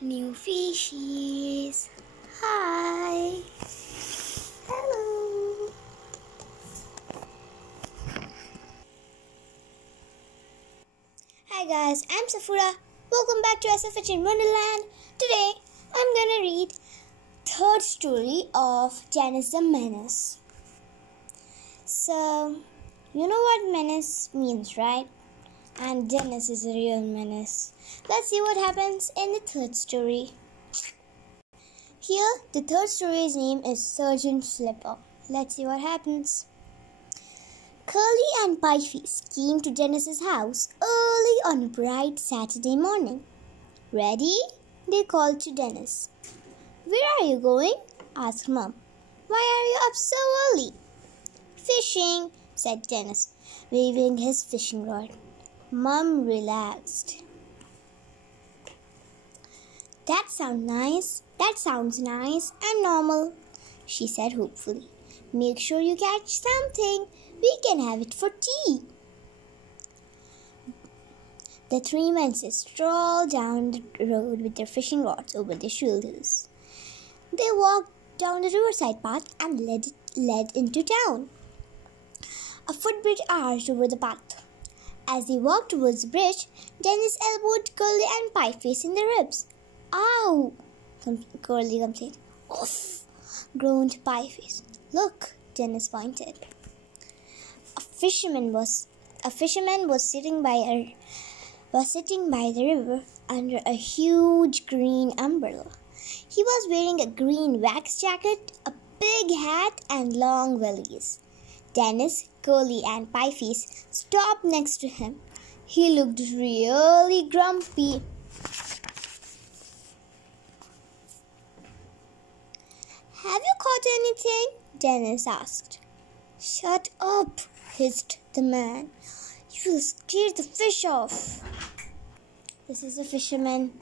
New fishies. Hi. Hello. Hi guys, I'm Safura. Welcome back to SFH in Wonderland. Today, I'm gonna read third story of Janice the Menace. So, you know what menace means, right? And Janice is a real menace. Let's see what happens in the third story. Here, the third story's name is Sergent Slipper. Let's see what happens. Curly and Pieface came to Janice's house early on a bright Saturday morning. Ready? They called to Janice. Where are you going? Asked Mom. Why are you up so early? Fishing, said Janice, waving his fishing rod. Mom relaxed. That sounds nice and normal, she said hopefully. Make sure you catch something. We can have it for tea. The three men strolled down the road with their fishing rods over their shoulders. They walked down the riverside path and led into town. A footbridge arched over the path. As they walked towards the bridge, Janice elbowed Curly and Pieface in the ribs. Ow! Curly complained. Oof! Groaned Pieface. Look, Janice pointed. A fisherman was sitting by the river under a huge green umbrella. He was wearing a green wax jacket, a big hat, and long wellies. Janice, Curly, and Pieface stopped next to him. He looked really grumpy. Have you caught anything? Janice asked. Shut up, hissed the man. You will scare the fish off. This is a fisherman,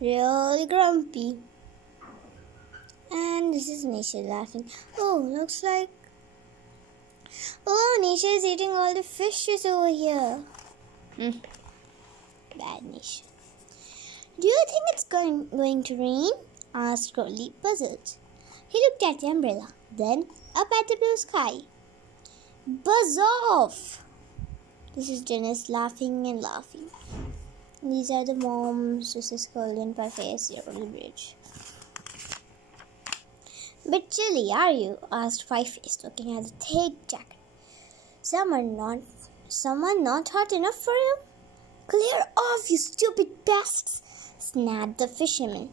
really grumpy. And this is Nisha laughing. Oh, Nisha is eating all the fishes over here. Bad Nisha. Do you think it's going to rain? Asked Curly, puzzled. He looked at the umbrella, then up at the blue sky. Buzz off! This is Janice laughing and laughing. These are the moms. This is Curly and Pieface here on the bridge. Bit chilly, are you? Asked Pieface, looking at the thick jacket. Someone not hot enough for you? Clear off, you stupid pests! Snapped the fisherman,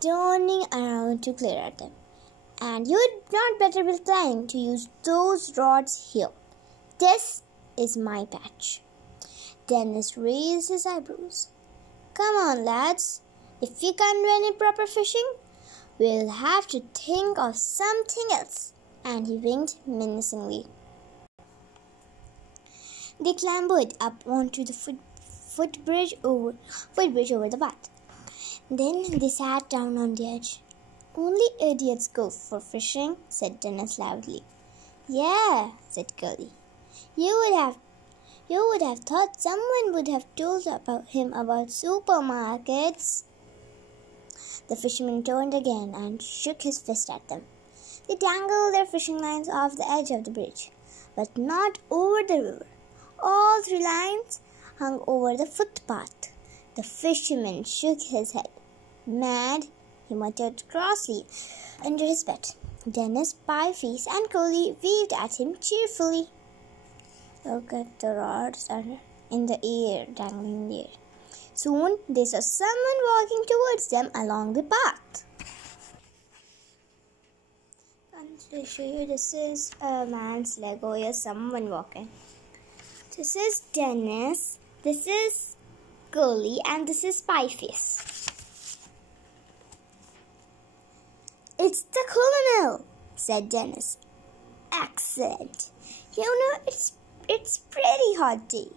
turning around to glare at them. And you'd not better be planning to use those rods here. This is my patch. Dennis raised his eyebrows. Come on, lads. If we can't do any proper fishing, we'll have to think of something else. And he winked menacingly. They clambered up onto the footbridge over the path. Then they sat down on the edge. Only idiots go for fishing, said Dennis loudly. Yeah, said Curly. You would have thought someone would have told him about supermarkets. The fisherman turned again and shook his fist at them. They dangled their fishing lines off the edge of the bridge, but not over the river. All three lines hung over the footpath. The fisherman shook his head. Mad, he muttered crossly under his breath. Dennis, Pieface, and Curly waved at him cheerfully. Look at the rods are in the air, dangling in the air. Soon they saw someone walking towards them along the path. I'll show you. This is a man's leg. Oh, yes, someone walking. This is Dennis, this is Curly, and this is Pieface. It's the colonel, said Dennis. Excellent. You know, it's pretty hot day.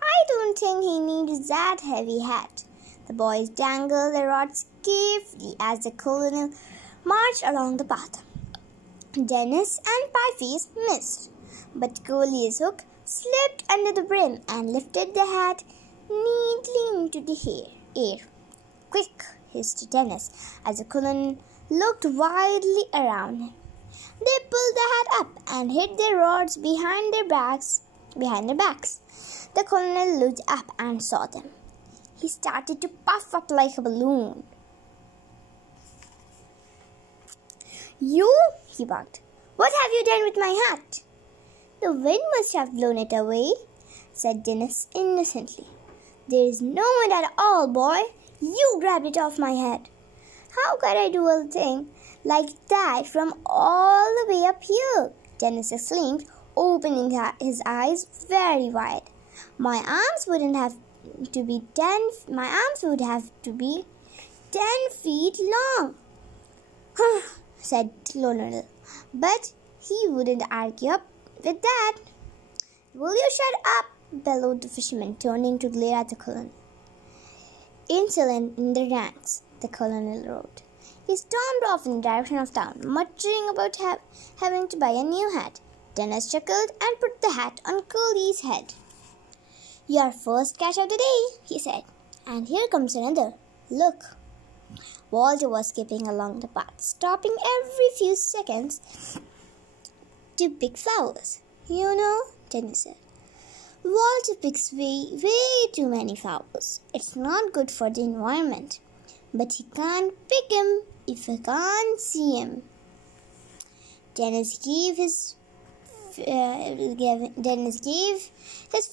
I don't think he needs that heavy hat. The boys dangled their rods carefully as the colonel marched along the path. Dennis and Pieface missed, but Curly's hook slipped under the brim and lifted the hat neatly into the air. Quick, hissed Dennis as the colonel looked wildly around him. They pulled the hat up and hid their rods behind their backs. The colonel looked up and saw them. He started to puff up like a balloon. "You," he barked. "What have you done with my hat?" "The wind must have blown it away," said Dennis innocently. "There is no wind at all, boy. You grabbed it off my head." "How could I do a thing like that from all the way up here?" Dennis exclaimed, opening his eyes very wide. My arms would have to be 10 feet long," said Colonel, but he wouldn't argue with that. "Will you shut up?" bellowed the fisherman, turning to glare at the colonel. "Insolent in the ranks," the colonel roared. He stormed off in the direction of town, muttering about having to buy a new hat. Dennis chuckled and put the hat on Curly's head. "Your first catch of the day," he said. "And here comes another. Look." Walter was skipping along the path, stopping every few seconds to pick flowers. "You know," Dennis said, "Walter picks way too many flowers. It's not good for the environment. But he can't pick him if he can't see him." Dennis gave his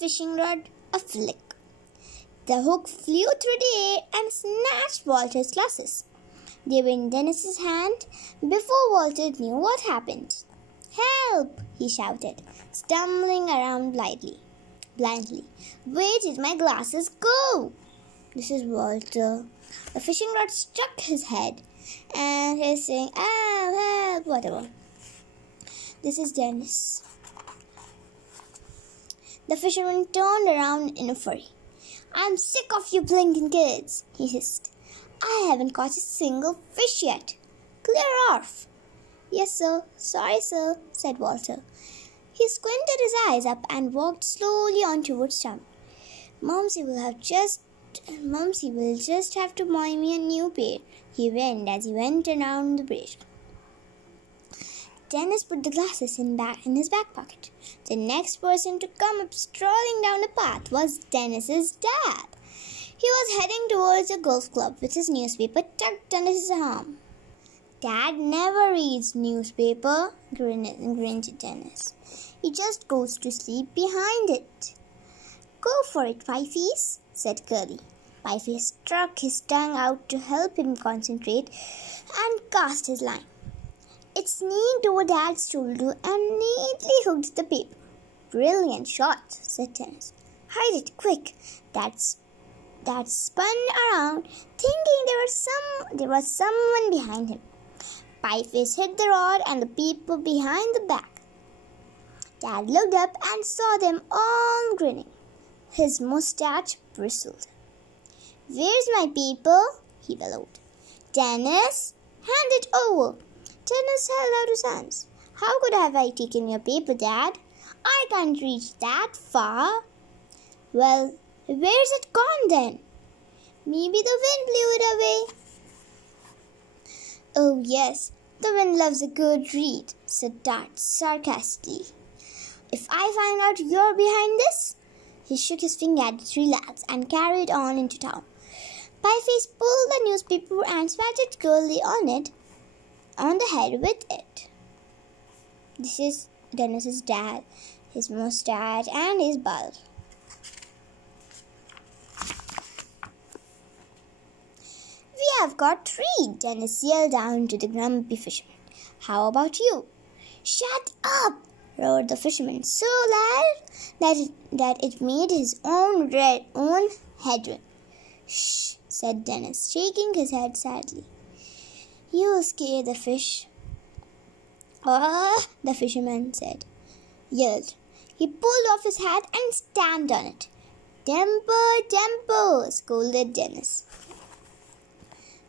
fishing rod a flick. The hook flew through the air and snatched Walter's glasses. They were in Dennis's hand before Walter knew what happened. "Help!" he shouted, stumbling around blindly. "Where did my glasses go?" This is Walter. The fishing rod struck his head and he's saying, "Ah, help," whatever. This is Dennis. The fisherman turned around in a fury. "I'm sick of you blinking kids," he hissed. "I haven't caught a single fish yet. Clear off." "Yes, sir. Sorry, sir," said Walter. He squinted his eyes up and walked slowly on towards town. Mumsy will just have to buy me a new pair," he went as he went around the bridge. Dennis put the glasses in his back pocket. The next person to come up strolling down the path was Dennis's dad. He was heading towards a golf club with his newspaper tucked under his arm. "Dad never reads newspaper," grinned Dennis. "He just goes to sleep behind it." "Go for it, Pieface," said Curly. Pieface struck his tongue out to help him concentrate and cast his line. It sneaked over Dad's shoulder and neatly hooked the paper. "Brilliant shot," said Dennis. "Hide it, quick." Dad spun around, thinking there was someone behind him. Pieface hit the rod and the people behind the back. Dad looked up and saw them all grinning. His mustache bristled. "Where's my paper?" he bellowed. "Dennis, hand it over." Dennis held out his hands. "How could have I taken your paper, Dad? I can't reach that far." "Well, where's it gone then?" "Maybe the wind blew it away." "Oh yes, the wind loves a good read," said Dad sarcastically. "If I find out you're behind this." He shook his finger at the three lads and carried on into town. Pieface pulled the newspaper and swatted Curly on the head with it. This is Dennis's dad, his mustache and his bald. "We have got 3, Dennis yelled down to the grumpy fisherman. "How about you?" "Shut up!" roared the fisherman so loud that it made his own head ring. "Shh," said Dennis, shaking his head sadly. "You'll scare the fish." "Ah!" the fisherman yelled. He pulled off his hat and stamped on it. Temper, scolded Dennis.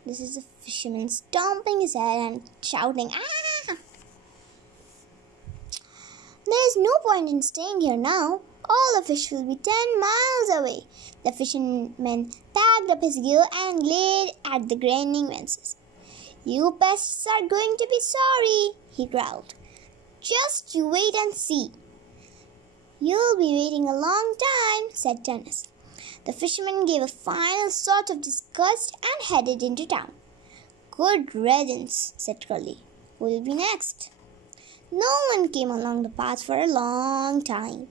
This is the fisherman stomping his head and shouting, "Ah!" "There is no point in staying here now. All the fish will be 10 miles away. The fisherman packed up his gear and glared at the grinning menace. You pests are going to be sorry, he growled. Just you wait and see. You'll be waiting a long time, said Dennis. The fisherman gave a final sort of disgust and headed into town. Good riddance, said Curly. Who'll be next? No one came along the path for a long time.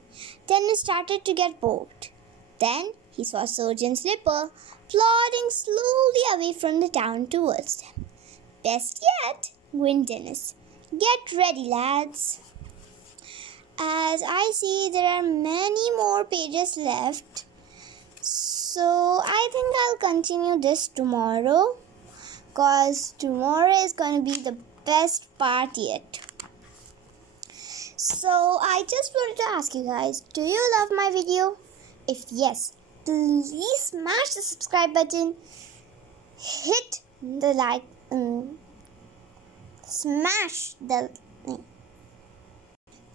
Dennis started to get bored. Then he saw Sergent Slipper plodding slowly away from the town towards them. Best yet, grinned Dennis. Get ready, lads. As I see, there are many more pages left. So I think I'll continue this tomorrow. Because tomorrow is going to be the best part yet. So I just wanted to ask you guys, do you love my video? If yes, please smash the subscribe button, hit the like,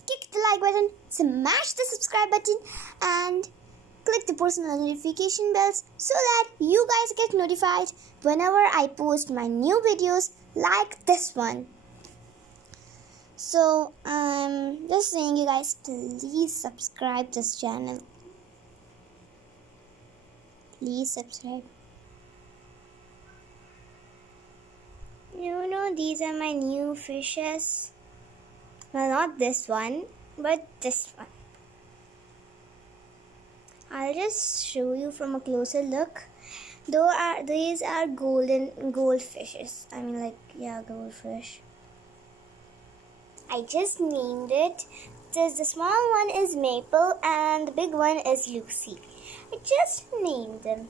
kick the like button, smash the subscribe button, and click the personal notification bells so that you guys get notified whenever I post my new videos like this one. So I'm just saying, you guys, please subscribe this channel. Please subscribe. You know, these are my new fishes. Well, not this one, but this one. I'll just show you from a closer look. These are goldfishes. I mean, goldfish. I just named it. The small one is Maple and the big one is Lucy. I just named them.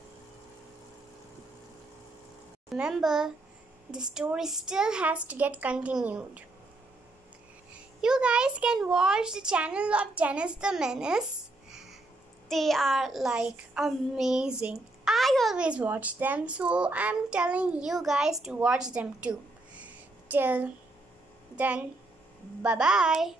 Remember, the story still has to get continued. You guys can watch the channel of Dennis the Menace. They are amazing. I always watch them, so I'm telling you guys to watch them too. Till then, bye-bye.